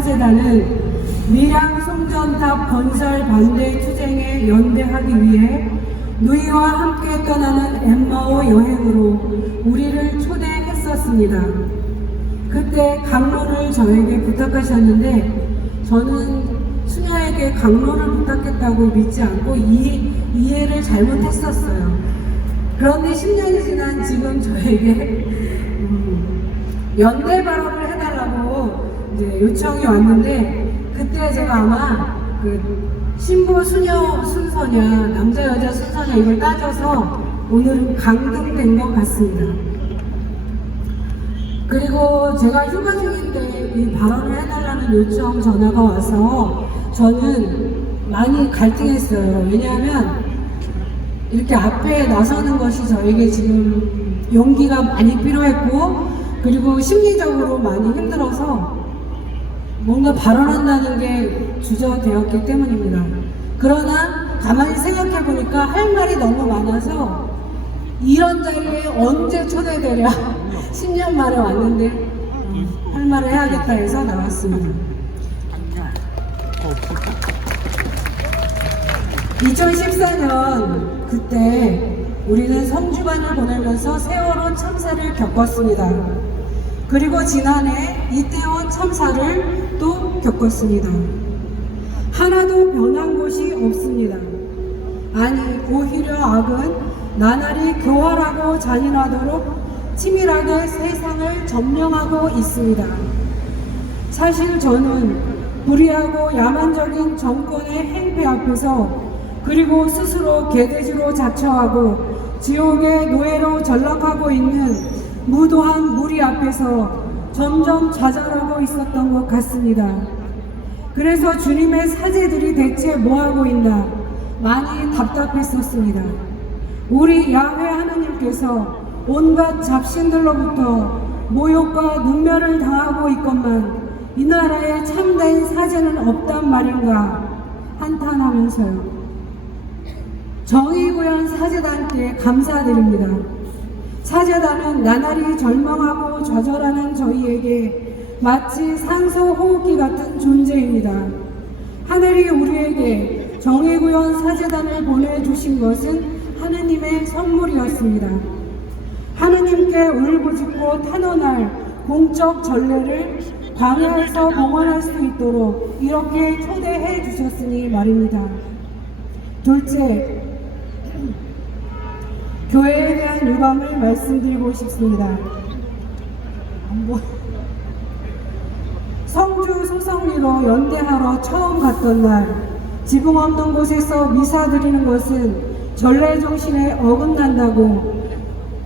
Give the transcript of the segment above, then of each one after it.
사재단은 밀양 송전탑 건설 반대 투쟁에 연대하기 위해 누이와 함께 떠나는 엠마오 여행으로 우리를 초대했었습니다. 그때 강론을 저에게 부탁하셨는데 저는 수녀에게 강론을 부탁했다고 믿지 않고 이해를 잘못했었어요. 그런데 10년이 지난 지금 저에게 연대 발언을 해달라고 이제 요청이 왔는데, 그때 제가 아마 그 신부 수녀 순서냐 남자 여자 순서냐 이걸 따져서 오늘은 강등된 것 같습니다. 그리고 제가 휴가 중인데 이 발언을 해달라는 요청 전화가 와서 저는 많이 갈등했어요. 왜냐하면 이렇게 앞에 나서는 것이 저에게 지금 용기가 많이 필요했고, 그리고 심리적으로 많이 힘들어서 뭔가 발언한다는 게 주저되었기 때문입니다. 그러나 가만히 생각해 보니까 할 말이 너무 많아서 이런 자리에 언제 초대되랴 10년 만에 왔는데 할 말을 해야겠다 해서 나왔습니다. 2014년 그때 우리는 성주반을 보내면서 세월호 참사를 겪었습니다. 그리고 지난해 이태원 참사를 또 겪었습니다. 하나도 변한 것이 없습니다. 아니, 오히려 악은 나날이 교활하고 잔인하도록 치밀하게 세상을 점령하고 있습니다. 사실 저는 불의하고 야만적인 정권의 행패 앞에서, 그리고 스스로 개돼지로 자처하고 지옥의 노예로 전락하고 있는 무도한 무리 앞에서 점점 좌절하고 있었던 것 같습니다. 그래서 주님의 사제들이 대체 뭐하고 있나 많이 답답했었습니다. 우리 야훼 하나님께서 온갖 잡신들로부터 모욕과 능멸을 당하고 있건만 이 나라에 참된 사제는 없단 말인가 한탄하면서요. 정의구현 사제단께 감사드립니다. 사제단은 나날이 절망하고 좌절하는 저희에게 마치 산소 호흡기 같은 존재입니다. 하늘이 우리에게 정의구현 사제단을 보내주신 것은 하느님의 선물이었습니다. 하느님께 울부짖고 탄원할 공적 전례를 광야에서 봉헌할 수 있도록 이렇게 초대해 주셨으니 말입니다. 둘째, 교회에 대한 유감을 말씀드리고 싶습니다. 성주 소성리로 연대하러 처음 갔던 날, 지붕 없는 곳에서 미사 드리는 것은 전례 정신에 어긋난다고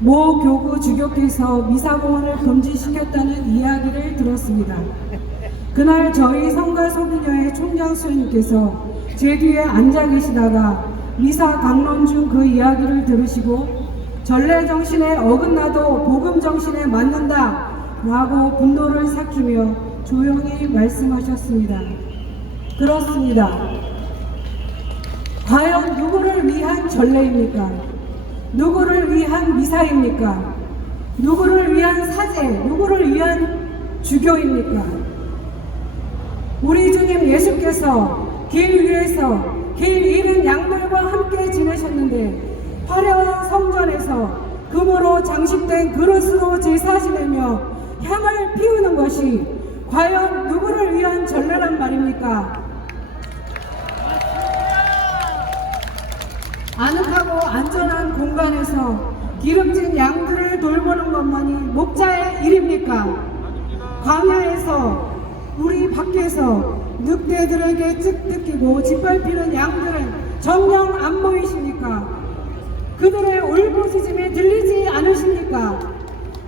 모 교구 주교께서 미사 봉헌을 금지시켰다는 이야기를 들었습니다. 그날 저희 성가 소비녀의 총장수님께서 제 뒤에 앉아 계시다가 미사 강론 중 그 이야기를 들으시고 전례 정신에 어긋나도 복음 정신에 맞는다 라고 분노를 삭히며 조용히 말씀하셨습니다. 그렇습니다. 과연 누구를 위한 전례입니까? 누구를 위한 미사입니까? 누구를 위한 사제, 누구를 위한 주교입니까? 우리 주님 예수께서 길 위에서 길 잃은 양들과 함께 지내셨는데 화려한 성전에서 금으로 장식된 그릇으로 제사 지내며 향을 피우는 것이 과연 누구를 위한 전례란 말입니까? 아늑하고 안전한 공간에서 기름진 양들을 돌보는 것만이 목자의 일입니까? 광야에서 우리 밖에서 늑대들에게 뜯기고 짓밟히는 양들은 정녕 안 보이십니까? 그들의 울부짖음이 들리지 않으십니까?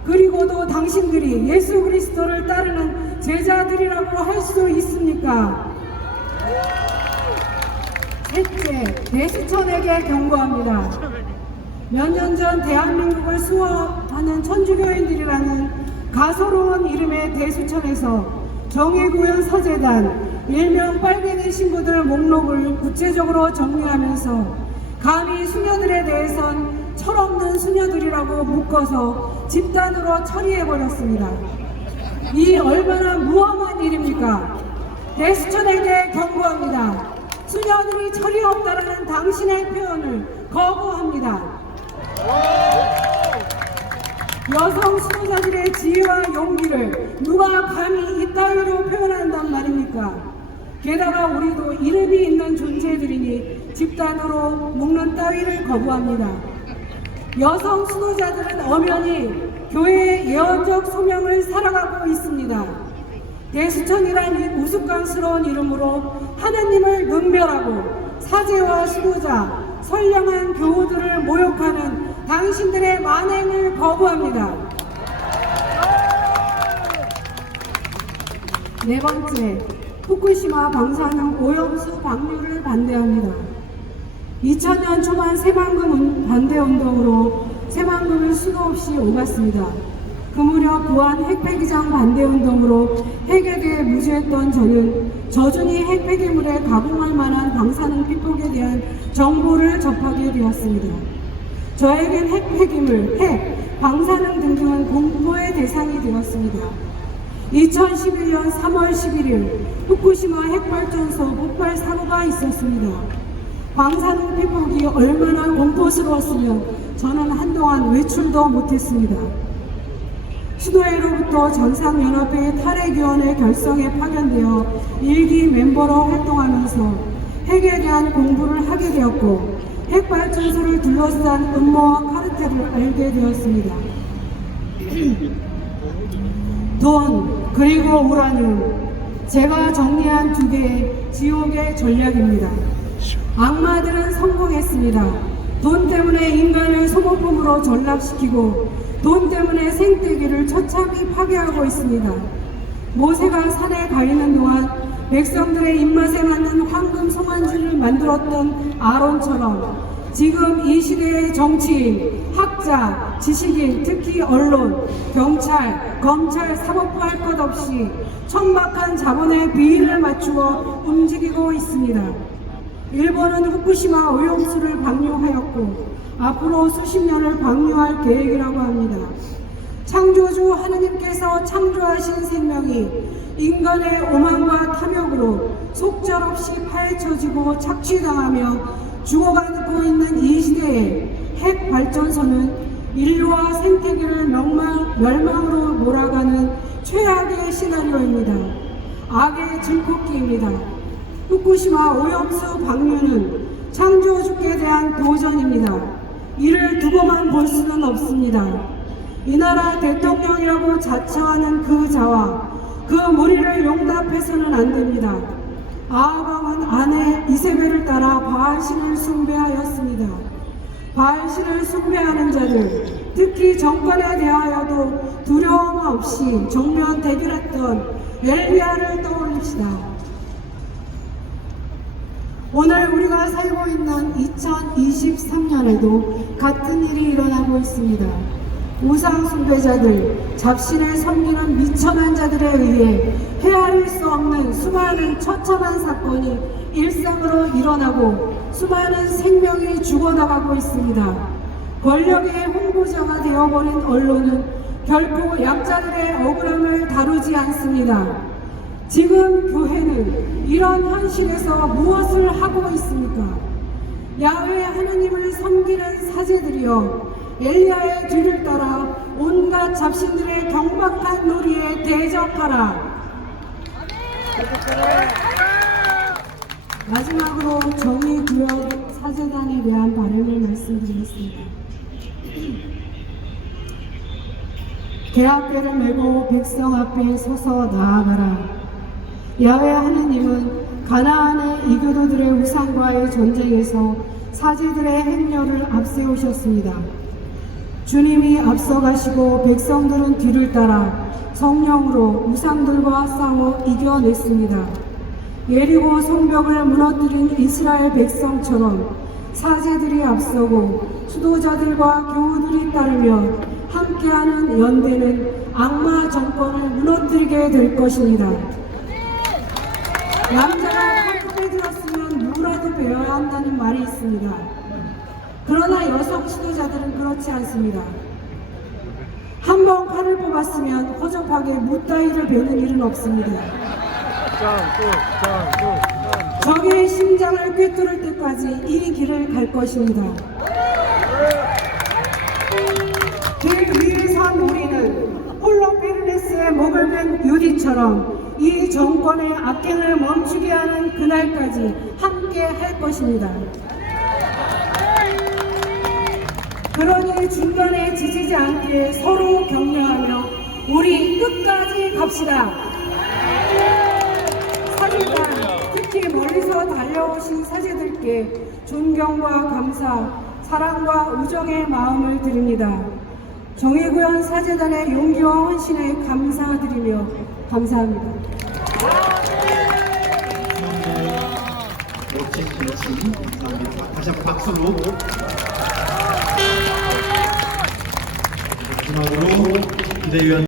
그리고도 당신들이 예수 그리스도를 따르는 제자들이라고 할 수 있습니까? 셋째, 대수천에게 경고합니다. 몇 년 전 대한민국을 수호하는 천주교인들이라는 가소로운 이름의 대수천에서 정의구현 사제단 일명 빨개된 신부들 목록을 구체적으로 정리하면서 감히 수녀들에 대해선 철없는 수녀들이라고 묶어서 집단으로 처리해버렸습니다. 이 얼마나 무엄한 일입니까? 대수천에게 경고합니다. 수녀들이 철이 없다라는 당신의 표현을 거부합니다. 여성 수도자들의 지혜와 용기를 누가 감히 이따위로 표현한단 말입니까? 게다가 우리도 이름이 있는 존재들이니 집단으로 묶는 따위를 거부합니다. 여성 수도자들은 엄연히 교회의 예언적 소명을 살아가고 있습니다. 대수천이란 이 우스꽝스러운 이름으로 하나님을 능멸하고 사제와 수도자, 선량한 교우들을 모욕하는 당신들의 만행을 거부합니다. 네 번째, 후쿠시마 방사능 오염수 방류를 반대합니다. 2000년 초반 새만금 반대운동으로 새만금을 수도 없이 오갔습니다. 그 무렵 부안 핵폐기장 반대운동으로 핵에 대해 무지했던 저는 저준히 핵폐기물에 가공할 만한 방사능 피폭에 대한 정보를 접하게 되었습니다. 저에겐 핵폐기물, 핵, 방사능 등등은 공포의 대상이 되었습니다. 2011년 3월 11일 후쿠시마 핵발전소 폭발 사고가 있었습니다. 방사능 피폭이 얼마나 공포스러웠으면 저는 한동안 외출도 못했습니다. 수도회로부터 전상연합회의 탈핵위원회 결성에 파견되어 일기 멤버로 활동하면서 핵에 대한 공부를 하게 되었고 핵발전소를 둘러싼 음모와 카르텔을 알게 되었습니다. 돈 그리고 우라늄, 제가 정리한 두 개의 지옥의 전략입니다. 악마들은 성공했습니다. 돈 때문에 인간을 소모품으로 전락시키고 돈 때문에 생태계를 처참히 파괴하고 있습니다. 모세가 산에 가 있는 동안 백성들의 입맛에 맞는 황금 송아지를 만들었던 아론처럼 지금 이 시대의 정치인, 학자, 지식인, 특히 언론, 경찰, 검찰, 사법부 할 것 없이 천박한 자본의 비율을 맞추어 움직이고 있습니다. 일본은 후쿠시마 오염수를 방류하였고 앞으로 수십 년을 방류할 계획이라고 합니다. 창조주 하느님께서 창조하신 생명이 인간의 오만과 탐욕으로 속절없이 파헤쳐지고 착취당하며 죽어가고 있는 이 시대에 핵발전소는 인류와 생태계를 멸망으로 몰아가는 최악의 시나리오입니다. 악의 증폭기입니다. 후쿠시마 오염수 방류는 창조주께 대한 도전입니다. 이를 두고만 볼 수는 없습니다. 이 나라 대통령이라고 자처하는 그 자와 그 무리를 용납해서는 안 됩니다. 아하방은 아내 이세벨을 따라 바알신을 숭배하였습니다. 바알신을 숭배하는 자들, 특히 정권에 대하여도 두려움 없이 정면 대결했던 엘리야를 떠올립시다. 오늘 우리가 살고 있는 2023년에도 같은 일이 일어나고 있습니다. 우상 숭배자들, 잡신을 섬기는 미천한 자들에 의해 헤아릴 수 없는 수많은 처참한 사건이 일상으로 일어나고 수많은 생명이 죽어나가고 있습니다. 권력의 홍보자가 되어버린 언론은 결코 약자들의 억울함을 다루지 않습니다. 지금 교회는 이런 현실에서 무엇을 하고 있습니까? 야훼 하나님을 섬기는 사제들이여, 엘리야의 뒤를 따라 온갖 잡신들의 경박한 놀이에 대적하라. 마지막으로 정의구역 사제단에 대한 바람을 말씀드리겠습니다. 개학교를 메고 백성 앞에 서서 나아가라. 야훼 하느님은 가나안의 이교도들의 우상과의 전쟁에서 사제들의 행렬을 앞세우셨습니다. 주님이 앞서가시고 백성들은 뒤를 따라 성령으로 우상들과 싸워 이겨냈습니다. 예리고 성벽을 무너뜨린 이스라엘 백성처럼 사제들이 앞서고 수도자들과 교우들이 따르며 함께하는 연대는 악마 정권을 무너뜨리게 될 것입니다. 남자가 한국에 들었으면 누구라도 배워야 한다는 말이 있습니다. 그러나 여성 지도자들은 그렇지 않습니다. 한 번 칼을 뽑았으면 허접하게 무따위를 베는 일은 없습니다. 적의 심장을 꿰뚫을 때까지 이 길을 갈 것입니다. 길 위에 선 우리는 홀로페르네스의 목을 뺀 유디처럼 이 정권의 악행을 멈추게 하는 그날까지 함께 할 것입니다. 그러니 중간에 지치지 않게 서로 격려하며 우리 끝까지 갑시다. 사제단, 특히 멀리서 달려오신 사제들께 존경과 감사, 사랑과 우정의 마음을 드립니다. 정의구현 사제단의 용기와 헌신에 감사드리며 감사합니다. 멋진 결심 감사합니다. 다시 한번 박수로. 마지막으로 기대위원